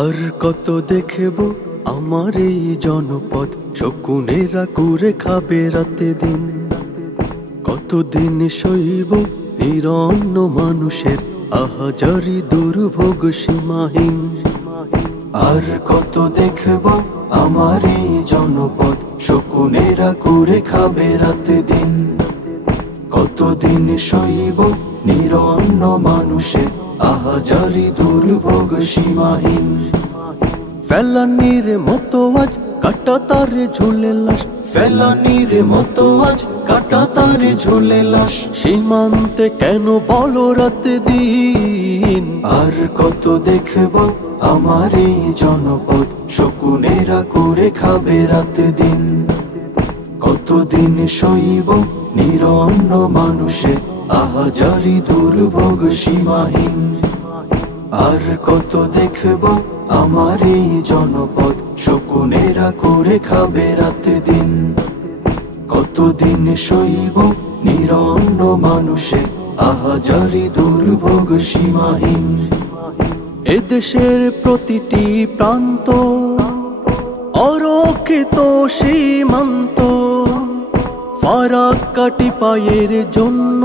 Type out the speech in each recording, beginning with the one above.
আর কত দেখব আমার এই জনপদ, শকুনেরা কুরে খাবে রাতে দিন। কতদিন সইব নিরন্ন মানুষের আহাজারি দুর্ভোগ সীমাহীন। আর কত দেখব আমার এই জনপদ, শকুনেরা কুরে খাবে রাতে দিন। কতদিন সইব নিরন্ন মানুষের আহাজারি দুর্ভোগ সীমাহীন। ফেলানির মতো আজ কাটা তারে ঝুলে লাশ, ফেলানির মতো আজ কাটা তারে ঝুলে লাশ। সীমান্তে কেন বলো রাত দিন। আর কত দেখব আমার এই জনপদ, শকুনেরা করে খাবে রাত দিন। কতদিন সইব নিরন্ন মানুষের আহাজারি দুর্ভোগ সীমাহীন। আর কত দেখব আমার এই জনপদ, শকুনেরা করে খাবে রাত দিন। কতদিন সইব নিরন্ন মানুষের আহাজারি দুর্ভোগ সীমাহীন। এদেশের প্রতিটি প্রান্ত অরক্ষিত সীমান্ত, ফারাক্কাটি পায়ের জন্য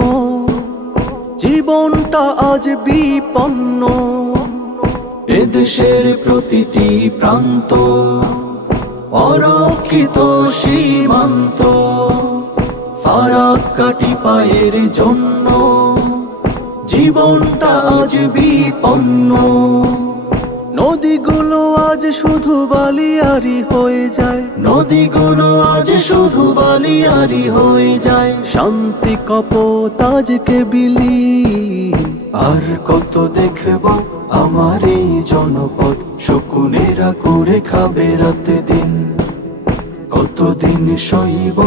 জীবনটা আজ বিপন্ন। এদেশের প্রতিটি প্রান্ত অরক্ষিত সীমান্ত, ফারাক্কাটি পায়ের জন্য জীবনটা আজ বিপন্ন। নদীগুলো আজ শুধু বালিয়ারি হয়ে যায়, নদীগুলো আজ শুধু বালিয়ারি হয়ে যায়। শান্তি কপত আজকে বিলীন। আর কত দেখব আমার এই জনপদ, শকুনেরা করে খাবে রাত দিন। কতদিন সইব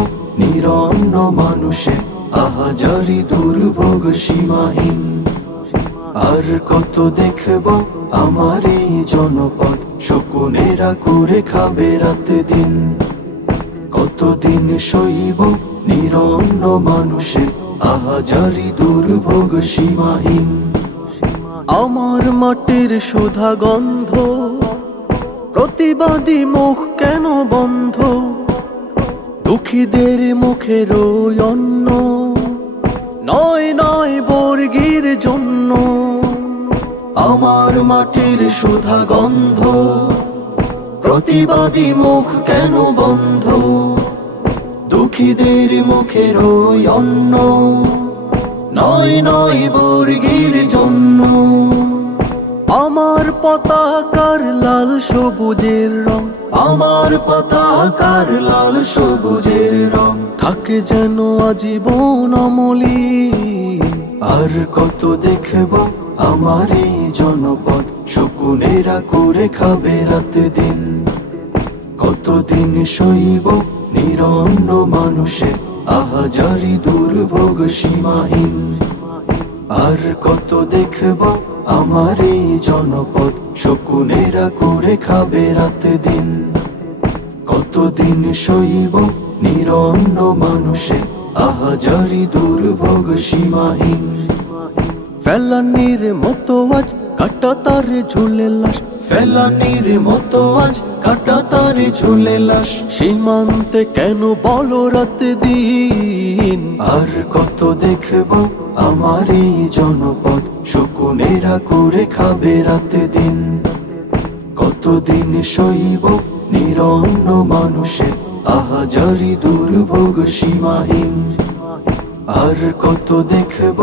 নিরন্ন মানুষের আহাজারি দুর্ভোগ সীমাহীন। আর কত দেখব আমার এই জনপদ, শকুনেরা করে খাবে রাত দিন। কতদিন সইব নিরন্ন মানুষের আহাজারি দুর্ভোগ সীমাহীন। আমার মাটির সুধা গন্ধ, প্রতিবাদী মুখ কেন বন্ধ। দুঃখীদের মুখের অন্ন নয় নয় বর্গীর জন্য। আমার মাটির সুধা গন্ধ, প্রতিবাদী মুখ কেন বন্ধ। দুঃখীদের মুখের অন্ন নয় নয় বর্গীর জন্য। আমার পতাকার লাল সবুজের রং, আমার পতাকার লাল সবুজের রং থাকে যেন আজীবন অমলিন। আর কত দেখব আমার এই জনপদ, শকুনেরা করে খাবে রাত দিন। কতদিন সইব নিরন্ন মানুষের আহাজারি দুর্ভোগ সীমাহীন। আর কত দেখব আমার এই জনপদ, শকুনেরা করে খাবে রাত দিন। কতদিন সইব নিরন্ন মানুষের আহাজারি দুর্ভোগ সীমাহীন। ফেলানির মতো আজ কাটা তারে ঝুলে লাশ, ফেলানির মতো আজ কাটা তারে ঝুলে লাশ। সীমান্তে কেন বলো রাত দিন। আর কত দেখব আমার এই জনপদ, শকুনেরা করে খাবে রাত দিন। কতদিন সইব নিরন্ন মানুষের আহাজারি দুর্ভোগ সীমাহীন। আর কত দেখব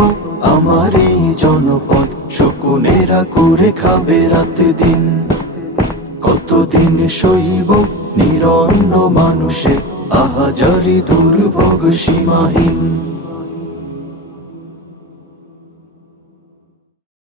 আমার এই জনপদ, শকুনেরা করে খাবে রাত দিন। কতদিন সইব নিরন্ন মানুষের আহাজারি দুর্ভোগ সীমাহীন।